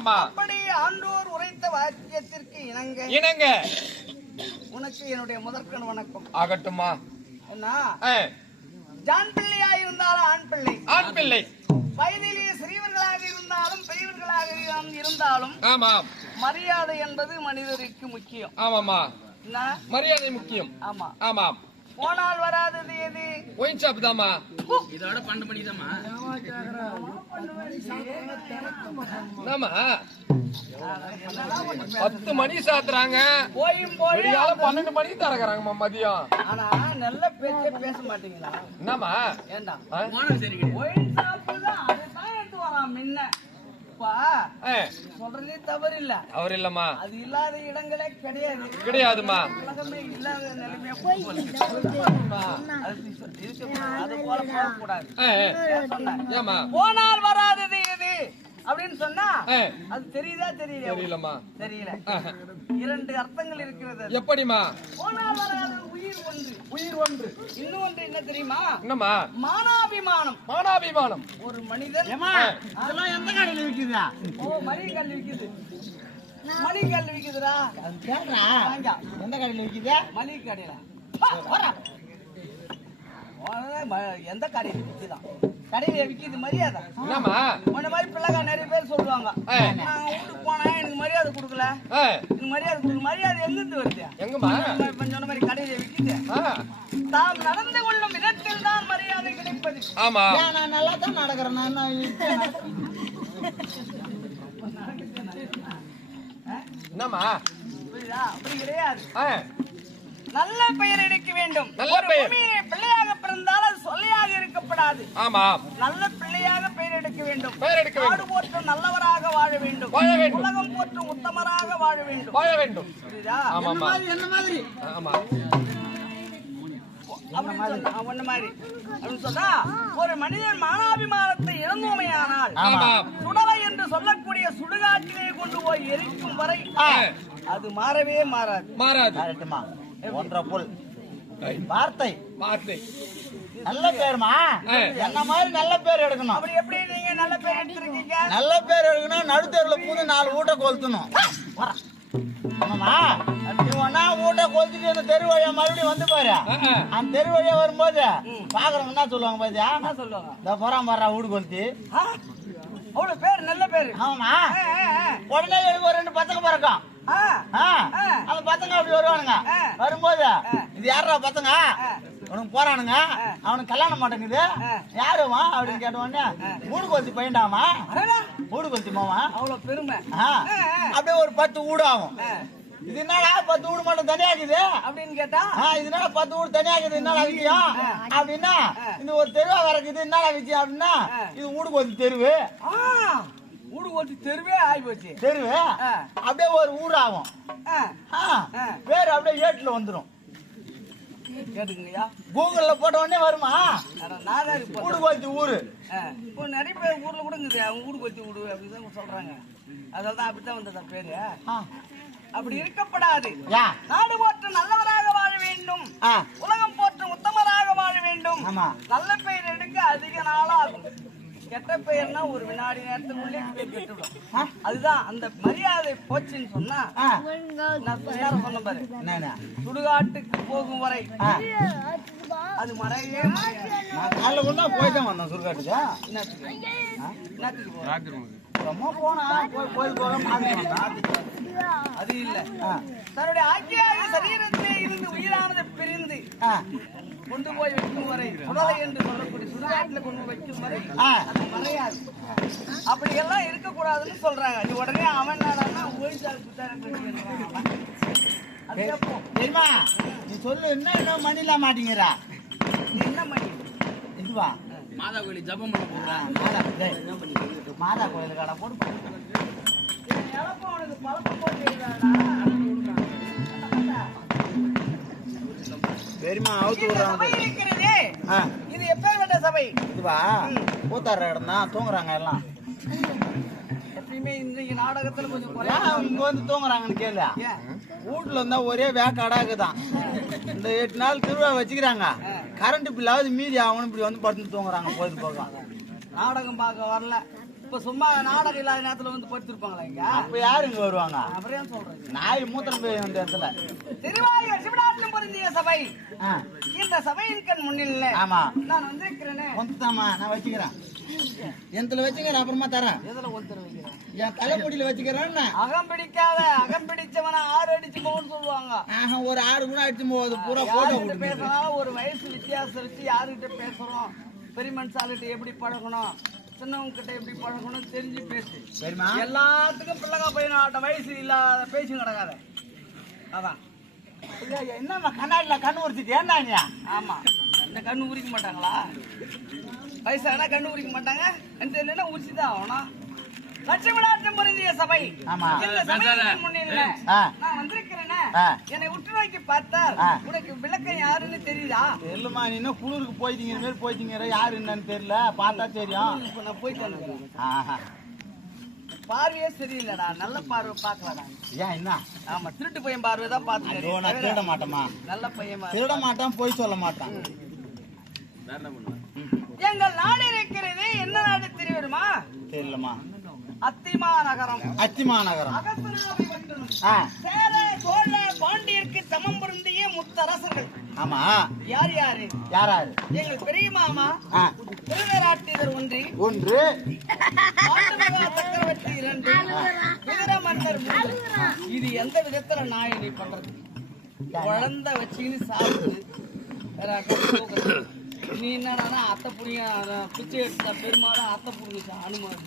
ஆமாம்மா அப்படி ஆண்டோர் உரைத்த வாக்கியத்திற்கு இணங்க. இணங்க. உனக்கு என்னுடைய முதற்கண் வணக்கம். ஆகட்டும்மா. என்ன ஜான் பிள்ளையா இருந்தாலும் ஆண் பிள்ளை. ஆண் பிள்ளை. வயதிலே சிறியவர்களாக இருந்தாலும் பெரியவர்களாக இரு- இருந்தாலும் ஆமாம் மரியாதை என்பது மனிதருக்கு முக்கியம். என்ன மரியாதை முக்கியம். ஆமா. ஆமாம். போனால் வராதது எது? ஒயின் ஷாப் தாம்மா. இதோட பண்டு பண்ணிதாம்மா என்னம்மா பத்து மணி சாத்துறாங்க. போயும் போய் விடியால பன்னெண்டு மணிக்கு திறக்கறாங்கம்மா மதியம். ஆனா நல்ல பேச்சே பேச மாட்டீங்களா? என்னம்மா? ஏண்டா? ஆ? போனது சரி கிடையாது ஒயின் ஷாப்பு தான். அதுதான் எடுத்து வரான் முன்ன. இப்ப ஆ, சொல்றதே தவறு இல்ல அவர் இல்லம்மா அது இல்லாத இடங்களே கிடையாது. கிடையாதும்மா. உலகமே இல்லாத நிலைமையா போய் அது போல போகக்கூடாது? ஏம்மா. போனால் வராதது எது? அப்படின்னு சொன்னா அது தெரியுதா தெரியல தெரியலம்மா. தெரியல. இரண்டு அர்த்தங்கள் இருக்கிறது அது. எப்படிம்மா? போனால் வராத உயிர் ஒன்று உயிர் ஒன்று. இன்னும் ஒன்று என்ன தெரியுமா? என்னம்மா? மானாபிமானம். மானாபிமானம். ஒரு மனிதன் அதெல்லாம் எந்த கடையில விக்குதா ஓ மளிகை கல் விக்குது. மளிகை கல் விக்குதுடா கேட்றா வாங்க. எந்த கடையில விக்குதா? மளிகை கடையில. எந்த கடையில விக்குதான் கடையில விக்குது மரியாதை. என்னம்மா? உன்ன மாதிரி பிள்ளைங்க நிறைய பேர் சொல்லுவாங்க. நான் வீட்டுக்கு போனா எனக்கு மரியாதை கொடுக்கல. எனக்கு மரியாதை கொடுக்கல. மரியாதை எங்கிருந்து வருது? எங்கம்மா? இப்ப சொன்ன மாதிரி கடையில விக்குது ஆ, தாம் நடந்து கொள்ளும் விதத்தில் தான் மரியாதை கிடைப்பது. ஆமா. நான் நல்லா தான் நடக்கிறேன். நான் என்னம்மா? புரியுதா? அப்படி கிடையாது. நல்ல பெயர் எடுக்க வேண்டும். நல்ல பெயர். பிள்ளையாக பிறந்தால் அது சொல்லையாக இருக்கப்படாது. ஆமா. நல்ல பிள்ளையாக பெயர் எடுக்க வேண்டும். பெயர் எடுக்க வேண்டும். நாடு போற்றும் நல்லவராக வாழ வேண்டும். வாழ வேண்டும். உலகம் போற்றும் உத்தமராக வாழ வேண்டும். வாழ வேண்டும். புரியுதா? ஆமாம்மா என்ன மாதிரி ஆமா. மாதிரி? ஒரு மனிதன் மானாபிமானத்தை இழந்தோமையானால் சுடலை என்று சொல்லக்கூடிய சுடுகாட்டிலே கொண்டு போய் எரிக்கும் வரை அது மாறவே மாறாது. மாறாது. புல். ஐ, வார்த்தை. வார்த்தை. நல்ல பேருமா. என்ன மாதிரி நல்ல பேர் எடுக்கணும்? அப்படி எப்படி நீங்க நல்ல பேர் எடுத்திருக்கீங்க? நல்ல பேர் எடுக்கணும் நடுத்தெருவுல பூந்து நாலு ஊட்ட கொளுத்தணும். ஆமாமா நீ ஒன்னா ஊட்ட கொளுத்திட்டு அந்த தெரு வழியா மறுபடியும் வந்து பாரு. அந்த தெரு வழியா வரும்போது பாக்குறவங்க என்ன சொல்லுவாங்க பாத்தியா? என்ன சொல்லுவாங்க? இந்த போறான் பாடுறா வீடு கொளுத்தி. ஆ? அவ்வளவு பேர் நல்ல பேரு. ஆமா ஆ, ஆ, உடனே எனக்கு ஒரு ரெண்டு பசங்க பிறக்கும். அந்த பசங்க அப்படி வருவானுங்க. வரும்போது இது யாரா பசங்க? உனக்கு போறானுங்க. அவனுக்கு கல்யாணம் மாட்டேங்குது. யாருமா அப்படின்னு கேட்ட உடனே வீடு கொளுத்தி பையன்டாமா வீடு கொளுத்தி மாமா அவ்வளவு பெருமை அப்படியே ஒரு பத்து வீடு ஆகும். இது என்னடா பத்து வீடு மட்டும் தனியாக்குது? அப்படின்னு கேட்டா ஆ, இது என்னடா பத்து வீடு தனியாக்குது? என்னடா விஷயம் அப்படின்னா இந்த ஒரு தெருவா கிடக்குது என்னடா விஷயம் அப்படின்னா இது வீடு கொளுத்தி தெருவு ஊடு ஓட்டி தெருவே ஆகி போச்சு தெருவு. அப்படியே ஒரு ஊர் ஆகும். பேர் அப்படியே ஏட்டுல வந்துரும். கேட்டுக்கங்கய்யா. கூகுள்ல போட்ட உடனே வருமா? போ- வீடு கொளுத்தி ஊரு. இப்போ நிறைய பேர் ஊர்ல கூட இருக்குது அவங்க ஊடு பத்தி ஊடு அப்படின்னு தான் சொல்றாங்க. அதனால தான் அப்படித்தான் வந்ததா பேரு. அப்படி இருக்கப்படாது. நாடு போற்ற நல்லவராக வாழ வேண்டும். உலகம் போற்ற உத்தமராக வாழ வேண்டும். நல்ல பெயர் எடுக்க அதிக நாள் ஆகும் கெட்ட பெயர்னா ஒரு வினாடி நேரத்துக்குள்ளே கெட்டுடும். அதுதான் அந்த மரியாதை போச்சுன்னு சொன்னா ஆ. நான் சொன்ன பாரு? சுடுகாட்டுக்கு போகும் வரை. அது. நான் காலைல கொண்டா போய் தான் வந்தேன் சுருக்காட்டுக்கு என்னத்துக்கு? போகும்? சும்மா போனா போய் அது இல்ல. தன்னுடைய ஆக்கியாக சரீரத்திலே இருந்து உயிரானது பிரிந்து ஆ. கொண்டு போய் வைக்கும் வரை சுடலை என்று சொல்லக்கூடிய சுடுகாட்டில் கொண்டு வைக்கும் வரை. அது மறையாது. அப்படி எல்லாம் இருக்கக்கூடாதுன்னு சொல்றாங்க. நீ உடனே அவன் அது எப்போ? தெரியுமா நீ சொல்லு என்ன இன்னும் மணில மாட்டேங்கிறா? நீ என்ன பண்ணி இதுவா? மாதா கோயில் ஜபம் பண்ண ஆ, போடுறேன் மாதா டேய், மாதா கோயில் கடை போட்டு பழக்கம் போட்டு தெரியுமா? அவுத்து விடுறாங்க. இது எப்பேற்பட்ட சபை? இதுவா? கூத்தாடுற இடம் தான் தூங்குறாங்க எல்லாம். எப்பயுமே இன்றைக்கு நாடகத்துல கொஞ்சம் இங்க வந்து தூங்குறாங்கன்னு கேளு. வீட்டுல இருந்தா ஒரே வேக்காடா இருக்குதான். இந்த எட்டு நாள் திருவிழா வச்சுக்கிறாங்க. கரண்ட் பில்லாவது மீதி ஆகணும் இப்படி வந்து படுத்து தூங்குறாங்க போக. நாடகம் பார்க்க வரல. இப்ப சும்மா நாடகம் இல்லாத நேரத்துல வந்து படுத்திருப்பாங்களா இங்க? அப்ப யாரு இங்க வருவாங்க? அப்புறம் சொல்றேன் நாய் மூத்திரம் போய் அந்த இடத்துல. திருவாயூர் சிவனாட்டம் பொருந்திய சபை. இந்த சபையின் கண் முன்னில் ஆமா. நான் வந்திருக்கிறேனே. கொஞ்சத்தாமா நான் வச்சுக்கிறேன். எந்தல வச்சுக்கிறேன் அப்புறமா தரேன். எதுல ஒருத்தர் வைக்கிறேன் என் தலைப்பொடியில வச்சுக்கிறேன் அகம் பிடிக்காத அகம் பிடிச்சவன ஆறு அடிச்சு போகணும்னு சொல்லுவாங்க. ஒரு ஆறு கூட அடிச்சு போகுது பூரா போட்டோ பேசினாலும் ஒரு வயசு வித்தியாசம் வச்சு யாருகிட்ட பேசுறோம்? பெரிய மனுஷாலிட்ட எப்படி பழகணும்? சின்னவங்க கிட்ட எப்படி பழகணும் தெரிஞ்சு பேசு. சரிம்மா. எல்லாத்துக்கும் பிள்ளைங்க பையனாட்ட வயசு இல்லாத பேசி கிடக்காத. அதான். என்னம்மா கண்ணாடில கண்ணு உரிச்சிட்டு ஏன்னா? ஆமா. இந்த கண்ணு உரிக்க மாட்டாங்களா? வயசானா கண்ணு உரிக்க மாட்டாங்க. தெரியலன்னா உரிச்சுதான் ஆகணும். லட்சுமி நாட்டம் பொருந்திய சபை. இந்த சபையின். நான் வந்திருக்கிறேனே. என்னை உற்று நோக்கி பார்த்தால். உனக்கு விளக்கம் யாருன்னு தெரியுதா? தெரியலம்மா நீ என்ன குளிருக்கு போயிட்டீங்க. மாதிரி போயிட்டீங்க யாரு என்னன்னு தெரியல. பார்த்தா தெரியும். இப்ப நான் போயிட்டு. பார்வையே சரியில்லடா. நல்ல பார்வை பார்க்கலடா. ஏன் என்ன? ஆமா திருட்டு பையன் பார்வை தான் ஐயோ நான் திருட பார்த்து மாட்டேமா நல்ல பையன். திருட மாட்டான் போய் சொல்ல மாட்டான். எங்கள் நாடு இருக்கிறது என்ன நாடு தெரியுமா? தெரியலம்மா. அத்திமா நகரம் அத்திமா நகரம் அகஸ்தனாபுரி பட்டணம். ஆ. சேர சோழ பாண்டியருக்கு சமம் பொருந்திய முத்தரசர்கள். ஆமா. யார் யாரு? யாராரு? எங்கள் பெரிய மாமா திருநராட்டியர் ஒன்றி. ஒன்று. சக்கரவர்த்தி இரண்டு. குதிரை மன்னர் இது எந்த விதத்துல நான் நீ பண்றது? குழந்தை வச்சுக்கின்னு சாப்பிடுது. நீ என்னன்னா அத்தை புடிங்க பிச்சை எடுத்த பெருமாளும் அத்தை புடிங்க அனுமான்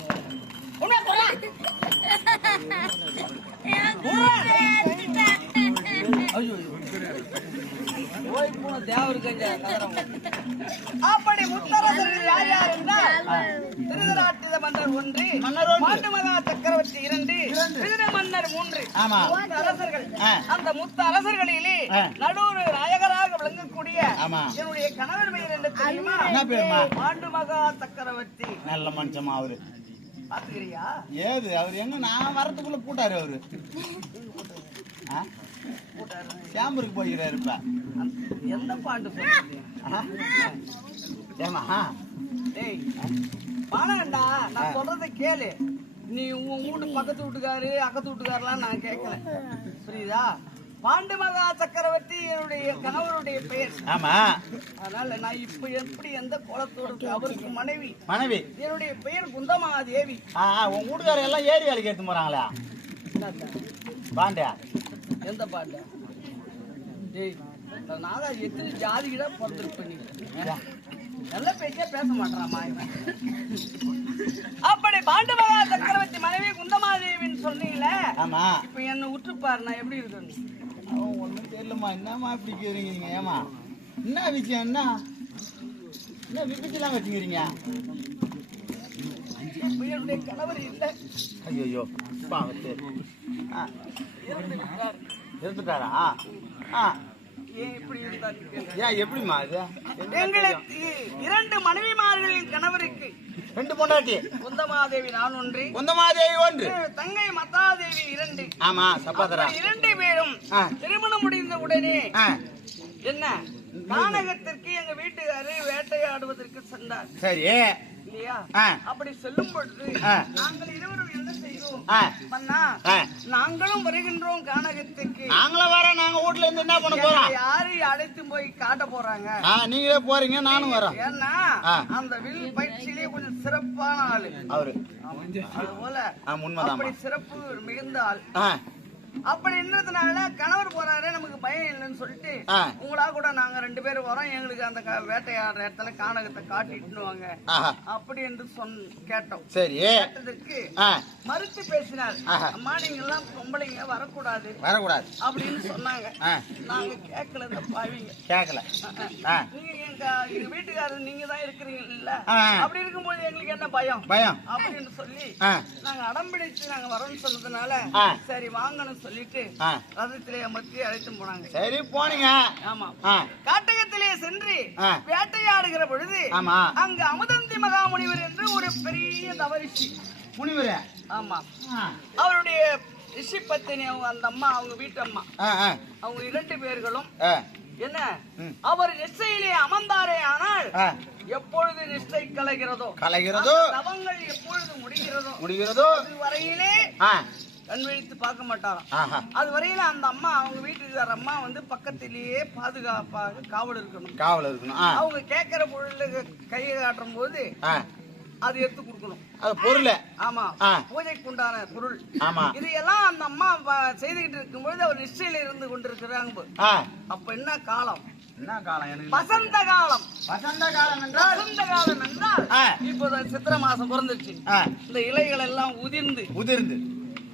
அப்படி முத்தரசர்கள் யார் யார் என்றால் திருதராட்டித மன்னர் ஒன்று. பாண்டுமகா சக்கரவர்த்தி இரண்டு விதுர மன்னர் மூன்று அரசர்கள். அந்த முத்த அரசர்களிலே. நடுவர் நாயகராக விளங்கக்கூடிய. என்னுடைய கணவர் பெயர் என்ன தெரியுமா? என்ன பேருமா? பாண்டுமகா சக்கரவர்த்தி. நல்ல மனுஷமா அவரு. பாத்துக்கிறியா? ஏது? அவர் எங்க? நான் வரதுக்குள்ள பூட்டாரு அவரு? சேம்பருக்கு போய்கிறாரு இப்ப. எந்த பாண்டு? ஏமா டேய் பணம்டா நான் சொல்றதை கேளு. நீ உன் வீட்டு பக்கத்து வீட்டுக்காரு அக்கத்து வீட்டுக்காரெல்லாம் நான் கேட்கல புரியுதா? பாண்டு மகா சக்கரவர்த்தி என்னுடைய கணவருடைய பெயர். ஆமா. அதனால நான் இப்ப எப்படி எந்த குளத்தோடு அவருக்கு மனைவி. மனைவி. என்னுடைய பெயர் குந்தமாதேவி. ஆ ஆ, உன் வீட்டுக்காரர் எல்லாம் ஏரி வேலைக்கு எடுத்து போறாங்களா? பாண்டியா எந்த பாட்டு டேய் நாங்க எத்தனை ஜாதிகிட்ட பிறந்திருப்ப நீ? நல்ல பேச்சே பேச மாட்டாமா இவன். அப்படி பாண்டு மகா சக்கரவர்த்தி மனைவி குந்தமாதேவின்னு சொன்னீங்களே? ஆமா. இப்ப என்ன உற்றுப்பாரு நான் எப்படி இருக்கேன் ஒண்ணும் தெரியலம்மா. என்னம்மா இப்படி இருக்கிறீங்க நீங்க ஏமா என்ன விஷயம் என்ன? என்ன விபத்துலாம் வச்சுக்கிறீங்க? என்னுடைய கணவர் இல்லை. ஐயோ பாவத்து. ஆ, எடுத்துட்டாரா ஆ. ஏன் எப்படிம்மா இது? எங்களுக்கு இரண்டு மனைவிமார்களின் கணவருக்கு ரெண்டு பொண்டாட்டி. குந்தமாதேவி நான் ஒன்று. குந்தமாதேவி ஒன்று. தங்கை மத்தாதேவி இரண்டு. ஆமா அப்படி இரண்டு பேரும். திருமணம் முடிந்த உடனே என்ன? கானகத்திற்கு எங்க வீட்டுக்காரரை வேட்டையாடுவதற்கு சென்றார். சரி. இல்லையா? அப்படி செல்லும் பொழுது. நாங்கள் இருவரும் நாங்களும் வருகின்றோம் கானகத்திற்கு நாங்களும் வரோம் நாங்க வீட்ல இருந்து என்ன பண்ண போறோம்? யாரு அழைத்து போய் காட்ட போறாங்க? நீங்களே போறீங்க நானும் வரோம். ஏன்னா. அந்த வில் பயிற்சியிலே கொஞ்சம் சிறப்பான ஆளு. அவரு. அது போல சிறப்பு மிகுந்த ஆள். அப்படி இருந்ததுனால கணவர் போறாரு நமக்கு பயம் இல்லைன்னு சொல்லிட்டு. உங்களா கூட நாங்க ரெண்டு பேரும் வரோம். எங்களுக்கு அந்த வேட்டையாடுற இடத்துல கானகத்தை காட்டிட்டு வாங்க அப்படி என்று சொன் கேட்டோம். சரி. கேட்டதற்கு ஆ. மறுத்து பேசினார். அம்மா நீங்க எல்லாம் பொம்பளைங்க வரக்கூடாது. வரக்கூடாது. அப்படின்னு சொன்னாங்க. நாங்க கேட்கல இந்த பாவிங்க. கேட்கல நீங்க எங்க எங்க வீட்டுக்காரர் நீங்க தான் இருக்கிறீங்க இல்ல ஆ. அப்படி இருக்கும்போது எங்களுக்கு என்ன பயம்? பயம். அப்படின்னு சொல்லி நாங்க அடம் பிடிச்சு நாங்க வரோம்னு சொன்னதுனால. சரி வாங்கன்னு சொல்லிட்டு ரதத்திலே அமர்த்தி அழைத்து போனாங்க. சரி போனீங்க. ஆமா. காட்டகத்திலே சென்று. வேட்டையாடுகிற பொழுது அங்கு அமுதந்தி மகாமுனிவர் என்று ஒரு பெரிய தவரிஷி. முனிவரே. ஆமா. அவருடைய ரிஷி பத்தினி அவங்க அந்த அம்மா அவங்க வீட்டு அம்மா. அவங்க இரண்டு பேர்களும் என்ன. அவர் நிஷ்டையிலே அமர்ந்தாரே ஆனால் எப்பொழுது நிஷ்டை கலைகிறதோ? கலைகிறதோ? தவங்கள் எப்பொழுது முடிகிறதோ? முடிகிறதோ? அது வரையிலே கண் விழித்து பார்க்க மாட்டாராம். அது வரையில அந்த அம்மா அவங்க வீட்டுக்கு அம்மா வந்து பக்கத்திலேயே பாதுகாப்பாக காவல் இருக்கணும் காவல் இருக்கணும் அவங்க கேட்கிற பொருளுக்கு கையை காட்டும் போது அது எடுத்து கொடுக்கணும். அது பொருள். ஆமா. பூஜைக்கு உண்டான பொருள். ஆமா. இது எல்லாம் அந்த அம்மா செய்துகிட்டு இருக்கும்பொழுது அவர் நிஷ்டையில இருந்து கொண்டிருக்கிறாங்க அப்ப என்ன காலம்? என்ன காலம்? எனக்கு வசந்த காலம். வசந்த காலம் என்றால்? வசந்த காலம் என்றால். இப்போ சித்திரை மாசம் பிறந்துருச்சு. ஆ, இந்த இலைகள் எல்லாம் உதிர்ந்து உதிர்ந்து.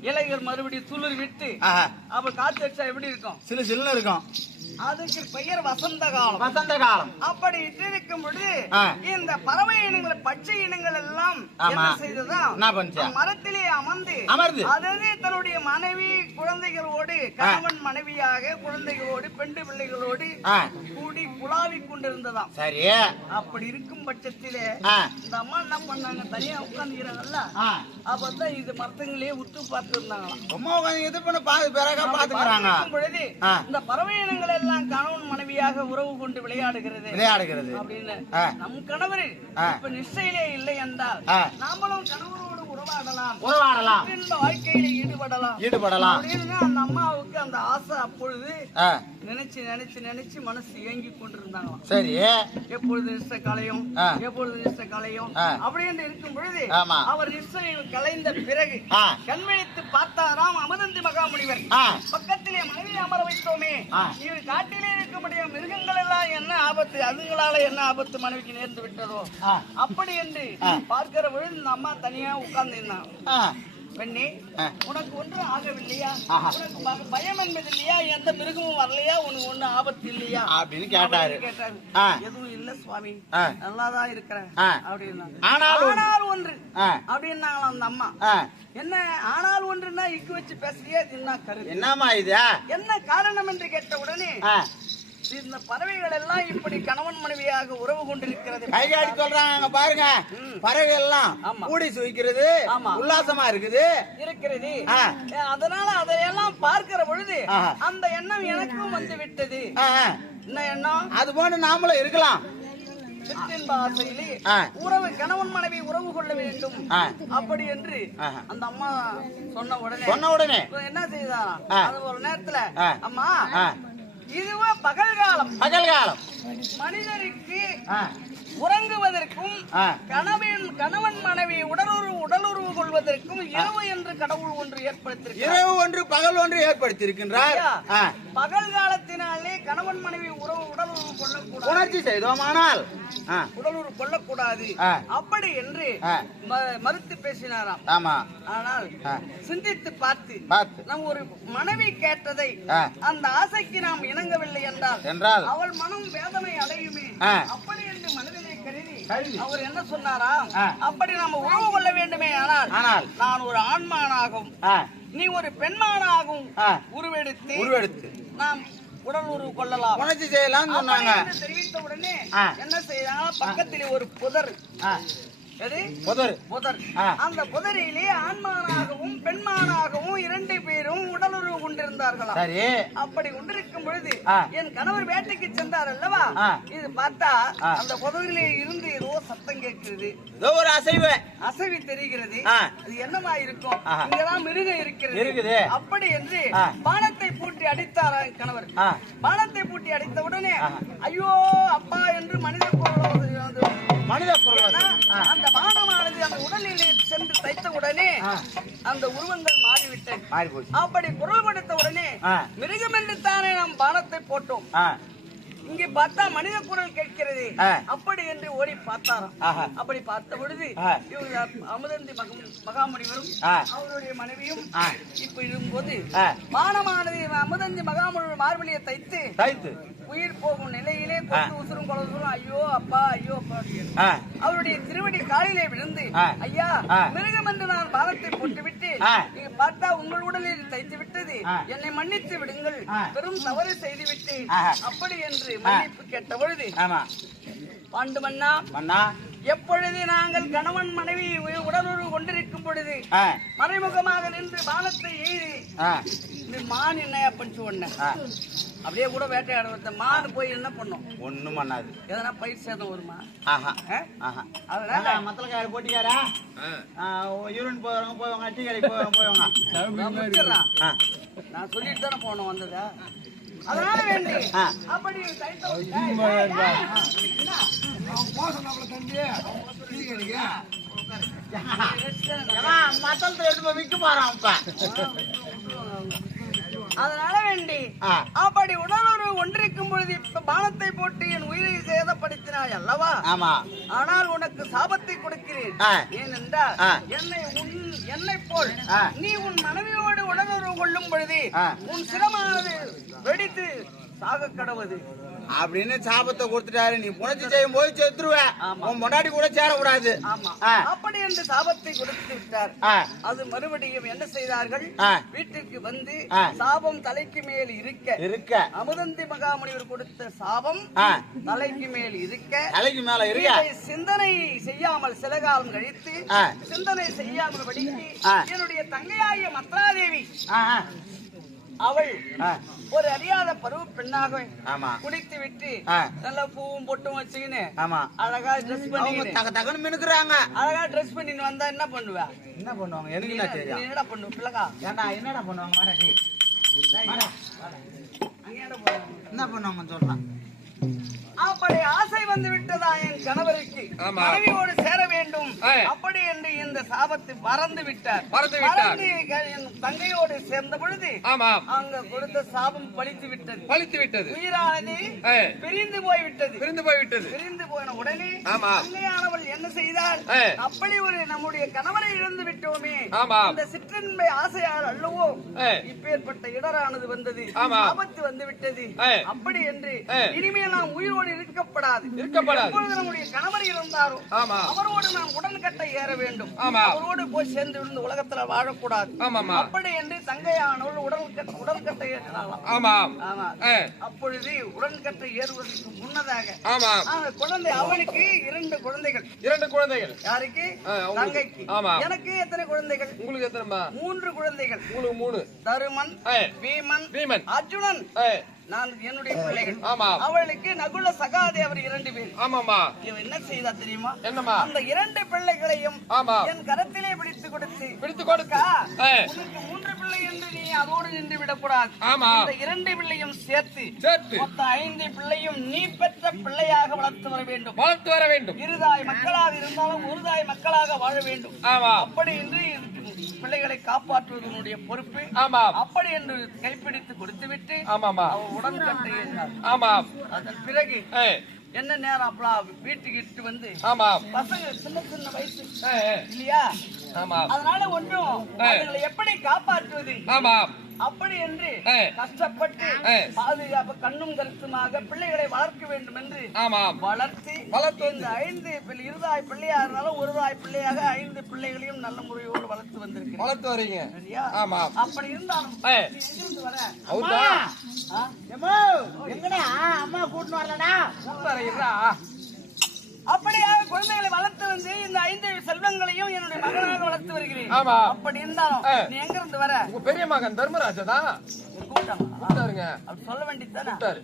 இலைகள் மறுபடியும் துளிர் விட்டு அப்ப காத்து அடிச்சா எப்படி இருக்கும்? சிலு சிலுன்னு இருக்கும். அதுக்கு பெயர் வசந்த காலம். வசந்த காலம். அப்படி இருக்கும் பொழுது. இந்த பறவை இனங்கள் பச்சை இனங்கள் எல்லாம். என்ன செய்ததா என்ன பண்ணுச்சு? மரத்திலே அமர்ந்து அமர்ந்து. அதாவது தன்னுடைய மனைவி குழந்தைகளோடு கணவன் மனைவியாக குழந்தைகளோடு பெண்டு பிள்ளைகளோடு கூடி குழாவிக் கொண்டிருந்ததாம். சரி. அப்படி இருக்கும் பட்சத்திலே இந்த அம்மா என்ன பண்ணாங்க? தனியா உட்காந்துக்கிறாங்கல்ல ஆ. அப்பதான் இது மரத்துங்களே உத்து பார்த்து இருந்தாங்களாம் ரொம்ப உட்காந்து இது பண்ண பாது பிறகா பாத்துக்கிறாங்க பொழுது. இந்த பறவை இனங்கள் எல்லாம் கணவன் மனைவியாக உறவு கொண்டு விளையாடுகிறது. விளையாடுகிறது. அப்படின்னு. நம் கணவர். இப்ப நிச்சயிலே இல்லை என்றால். நாமளும் கணவரோடு உறவாடலாம். உறவாடலாம். இந்த வாழ்க்கையில ஈடுபடலாம். ஈடுபடலாம். அப்படின்னு அந்த அம்மாவுக்கு அந்த ஆசை அப்பொழுது நினைச்சு நினைச்சு நினைச்சு மனசு ஏங்கி கொண்டிருந்தாங்களாம் சரி எப்பொழுது நிஷ்ட கலையும். எப்பொழுது நிஷ்ட கலையும். அப்படின்னு இருக்கும் பொழுது. அவர் நிஷ்டையில் கலைந்த பிறகு. கண்விழித்து பார்த்தாராம் அமதந்தி மகாமுனிவர் பக்கத்திலே மனைவி அமர வைத்தோமே. இவர் காட்டிலே இருக்கக்கூடிய மிருகங்கள் எல்லாம் என்ன ஆபத்து அதுங்களால என்ன ஆபத்து மனைவிக்கு நேர்ந்து விட்டதோ. அப்படி என்று. பார்க்கிற பொழுது இந்த அம்மா தனியா உட்கார்ந்து ஆ பெண்ணே. உனக்கு ஒன்று ஆகவில்லையா. உனக்கு பயம் என்பது இல்லையா எந்த மிருகமும் வரலையா? உனக்கு ஒண்ணு ஆபத்து இல்லையா அப்படின்னு கேட்டாரு. எதுவும் இல்ல சுவாமி. நல்லாதான் இருக்கிறேன். ஆனால் ஒன்று. ஆ. அப்படின்னாங்களாம் அந்த அம்மா. என்ன ஆனால் ஒன்றுன்னா இக்கு வச்சு பேசுறியா? என்ன கருத்து. என்னம்மா இது? என்ன காரணம் என்று கேட்ட உடனே இந்த பறவைகள் எல்லாம் இப்படி கணவன் மனைவியாக உறவு கொண்டிருக்கிறது கை காட்டி சொல்றாங்க பாருங்க பறவை எல்லாம். கூடி சுவிக்கிறது. உல்லாசமா இருக்குது இருக்கிறது. அதனால அதையெல்லாம் பார்க்கிற பொழுது. அந்த எண்ணம் எனக்கும் வந்து விட்டது. என்ன எண்ணம் அது போன்று நாமளும் இருக்கலாம். உறவு கணவன் மனைவி உறவு கொள்ள வேண்டும். அப்படி என்று. அந்த அம்மா சொன்ன உடனே சொன்ன உடனே என்ன செய்தா ஆ. அது ஒரு நேரத்துல. அம்மா. இதுவே பகல் காலம் பகல் காலம் மனிதருக்கு உறங்குவதற்கும். கணவன் கணவன் மனைவி உடலுறவு உடலுறவு கொள்வதற்கும் இரவு என்று கடவுள் ஒன்று ஏற்படுத்தியிருக்கிறார் இரவு ஒன்று பகல் ஒன்று ஏற்படுத்தி ஆ. பகல் காலத்தினாலே கணவன் மனைவி உறவு உடலுறவு கொள்ளக்கூடாது உணர்ச்சி செய்தோமானால் ஆ, உடலுறவு கொள்ளக்கூடாது. அப்படி என்று மறுத்து பேசினாராம் ஆமா ஆனால். சிந்தித்து பார்த்து நம் ஒரு மனைவி கேட்டதை. அந்த ஆசைக்கு நாம் இணங்கவில்லை என்றால் என்றால் அவள் மனம் வேதனை அடையுமே. அப்படி என்று மனதிலே. அவர் என்ன சொன்னாராம் ஆ. அப்படி நாம உறவு கொள்ள வேண்டுமே ஆனால் ஆனால் நான் ஒரு ஆண்மானாகவும் ஆ, நீ ஒரு பெண்மானாகவும் ஆ. உருவெடுத்து உருவெடுத்து. நாம் உடல் உறவு கொள்ளலாம். உணர்ச்சி செய்யலாம்னு சொன்னாங்க. தெரிவித்த உடனே. என்ன செய்யறாங்க பக்கத்திலே ஒரு புதர் அந்த புதரிலே ஆண்மானாகவும் பெண்மானாகவும் இரண்டு பேரும் உடலுறவு கொண்டிருந்தார்களாம் சரி அப்படி கொண்டிருக்கும் பொழுது. என் கணவர் வேட்டைக்கு சென்றார் அல்லவா. இது பார்த்தா. அந்த புதரிலே இருந்து ஏதோ சத்தம் கேட்கிறது ஏதோ ஒரு அசைவு அசைவு தெரிகிறது. அது என்னமா இருக்கும். இங்கெல்லாம் மிருகம் இருக்கிறது இருக்குது. அப்படி என்று. பானத்தை பூட்டி அடித்தார் கணவர். பானத்தை பூட்டி அடித்த உடனே. ஐயோ அப்பா என்று மனித குரல் மனித அந்த பானமானது அந்த உடலிலே சென்று தைத்த உடனே. அந்த உருவங்கள் மாறிவிட்டது அப்படி குரல் கொடுத்த உடனே. மிருகம் என்று தானே நாம் பானத்தை போட்டோம் இங்கே பார்த்தா மனித குரல் கேட்கிறது. அப்படி என்று ஓடி பார்த்தாராம். அப்படி பார்த்த பொழுது. இவங்க அமுதந்தி மகம் மகாமுனிவரும். அவருடைய மனைவியும். இப்ப இருக்கும்போது. பானமானது அமுதந்தி மகாமுனிவர் மார்பலியை தைத்து தைத்து உயிர் போகும் நிலையிலே உசுரும் கொலசுரும் ஐயோ அப்பா ஐயோ அப்பா அவருடைய திருவடி காலிலே விழுந்து. ஐயா. மிருகம் என்று நான் பானத்தை போட்டுவிட்டு. நீங்க பார்த்தா உங்கள் உடலில் தைத்து விட்டது. என்னை மன்னித்து விடுங்கள். பெரும் தவறு செய்து விட்டு ஆஹா. அப்படி என்று மன்னிப்பு கேட்ட பொழுது பாண்டு மன்னா மன்னா எப்பொழுது நாங்கள் கணவன் மனைவி உடலுறவு கொண்டிருக்கும் பொழுது மறைமுகமாக நின்று பானத்தை எய்து மான் பண்ணிச்சு உடனே ஆ. அப்படியே கூட வேட்டையாட வந்த மான் போய் என்ன பண்ணும்? ஒண்ணும் பண்ணாது. எதனா பயிர் சேதம் வருமா? ஆஹா? ஆஹா. அதனால மத்தலக்காரர் போட்டிக்காரா? யூரின் போறவங்க போவாங்க டீ கடைக்கு போவாங்க. போவாங்க நான் சொல்லிட்டு தானே போனோம் வந்ததா. அதனால வேண்டி. அப்படி ஏய், ஏய், என்ன? ஏம்மா, மத்தளத்துல எடுத்து விக்க போறான் இப்ப அதனால வேண்டி. அப்படி உடலுறவு ஒன்றிருக்கும் பொழுது பானத்தை போட்டு என் உயிரை சேதப்படுத்தினாய் அல்லவா ஆமா ஆனால் உனக்கு சாபத்தை கொடுக்கிறேன். ஏனென்றால். என்னை உன் என்னை போல். நீ உன் மனைவியோடு உடலுறவு கொள்ளும் பொழுது. உன் சிரமானது வெடித்து சாக கடவுது அப்படின்னு சாபத்தை கொடுத்துட்டாரு. நீ புணர்ச்சி செய்யும் போது செத்துருவ. உன் முன்னாடி கூட சேரக்கூடாது. அப்படி என்று சாபத்தை கொடுத்து விட்டார். அது மறுபடியும் என்ன செய்தார்கள்? ஆ. வீட்டுக்கு வந்து. சாபம் தலைக்கு மேல் இருக்க. இருக்க. அமுதந்தி மகாமுனிவர் கொடுத்த சாபம் தலைக்கு மேல் இருக்க. தலைக்கு மேல இருக்க. சிந்தனை செய்யாமல் சில காலம் கழித்து. சிந்தனை செய்யாமல் படித்து. என்னுடைய தங்கையாகிய மத்ராதேவி அவள் ஒரு அறியாத பருவ பெண்ணாக ஆமா. குடித்து விட்டு. நல்ல பூவும் பொட்டும் வச்சுக்கின்னு ஆமா. அழகா ட்ரெஸ் பண்ணி தக தகன்னு மினுக்குறாங்க. அழகா ட்ரெஸ் பண்ணின்னு வந்தா என்ன பண்ணுவ? என்ன பண்ணுவாங்க? எனக்கு என்னடா பண்ணுவ? பிள்ளைகா ஏண்டா என்னடா பண்ணுவாங்க? என்ன பண்ணுவாங்க சொல்றான் அப்படி ஆசை வந்து விட்டதா என் கணவருக்கு. மனைவியோடு சேர வேண்டும். அப்படி என்று இந்த சாபத்தை மறந்து விட்டார் மறந்து என் தங்கையோடு சேர்ந்த பொழுது அங்க கொடுத்த சாபம் பழித்து விட்டது பழித்து விட்டது உயிரானது. பிரிந்து போய் விட்டது பிரிந்து போய்விட்டது பிரிந்து போன உடனே. தங்கையானவள் என்ன செய்தாள் ஆ. அப்படி ஒரு நம்முடைய கணவரை இழந்து விட்டோமே ஆமா. இந்த சிற்றின்பை ஆசையால் அல்லவோ. இப்பேற்பட்ட இடரானது வந்தது. ஆபத்து வந்து விட்டது. அப்படி என்று. இனிமேல் நாம் உயிரோடு இருக்கப்படாது. இருக்கப்படாது. எப்பொழுது நம்முடைய கணவர் இருந்தாரோ ஆமா. அவரோடு நாம் உடன்கட்டை ஏற வேண்டும். ஆமா. அவரோடு போய் சேர்ந்து விழுந்து உலகத்துல வாழக்கூடாது. ஆமாம்மா. அப்படி என்று தங்கையானவள் உடல் உடன்கட்டை ஏறினாலாம் ஆமாம் ஆமா. ஆ, அப்பொழுது உடன்கட்டை ஏறுவதற்கு முன்னதாக ஆமாம் அந்த குழந்தை அவனுக்கு இரண்டு குழந்தைகள். இரண்டு குழந்தைகள். யாருக்கு. தங்கைக்கு. ஆமா. எனக்கு எத்தனை குழந்தைகள்? உங்களுக்கு எத்தனைமா மூன்று குழந்தைகள். உங்களுக்கு மூணு. தருமன் பீமன் பீமன் அர்ஜுனன். நான் என்னுடைய பிள்ளைகள். ஆமாம் அவளுக்கு நகுல சகாதேவர் இரண்டு பேர். ஆமாம்மா. இவன் என்ன செய்தா தெரியுமா? அந்த இரண்டு பிள்ளைகளையும் என் கரத்திலே பிடித்து கொடுத்து பிடித்து கொடுக்க அக்கா, ஆ, உனக்கு மூன்று பிள்ளை என்று நீ அதோடு நின்று விடக்கூடாது. ஆமா. இந்த இரண்டு பிள்ளையும் சேர்த்து சேர்த்து. மொத்த ஐந்து பிள்ளையும் நீ பெற்ற பிள்ளையாக வளர்த்து வர வேண்டும். வளர்த்து வர வேண்டும். இருதாய் மக்களாக இருந்தாலும் ஒரு தாய் மக்களாக வாழ வேண்டும். ஆமா. அப்படி என்று பிள்ளைகளை காப்பாற்றுவது உன்னுடைய பொறுப்பு ஆமாம் அப்படி என்று கைப்பிடித்து கொடுத்துவிட்டு ஆமாம்மா அவன் உடன்கட்டை ஏறினார் ஆமாம் அதன் பிறகு என்ன நேரம் அப்பலாம் வீட்டுக்கு இட்டு வந்து ஆமாம் பசங்க சின்ன சின்ன வயசு இல்லையா? ஆமாம் அதனால ஒன்றும். அதுகளை எப்படி காப்பாற்றுவது? ஆமாம் அப்படி என்று. கஷ்டப்பட்டு. பாதுகாப்பு கண்ணும் கருத்துமாக பிள்ளைகளை வளர்க்க வேண்டும் என்று வளர்த்து வளர்த்து இந்த ஐந்து பிள்ளை இருதாய் பிள்ளையா இருந்தாலும் ஒரு தாய் பிள்ளையாக ஐந்து பிள்ளைகளையும் நல்ல முறையோடு வளர்த்து வந்திருக்கிறேன். வளர்த்து வரீங்க சரியா? ஆமாம் அப்படி இருந்தாலும் எங்கடா? அம்மா கூட்டின்னு வரலடா. கூப்பிட்டு வர, இருடா. அப்படியாக குழந்தைகளை வளர்த்து வந்து இந்த ஐந்து செல்வங்களையும் என்னுடைய மகனாக வளர்த்து வருகிறேன். ஆமா. அப்படி இருந்தாலும். நீ எங்க இருந்து வர? உங்க பெரிய மகன் தர்மராஜா தான். கூப்பிட்டாங்க சொல்ல வேண்டியதுதானே கூப்பிட்டாரு.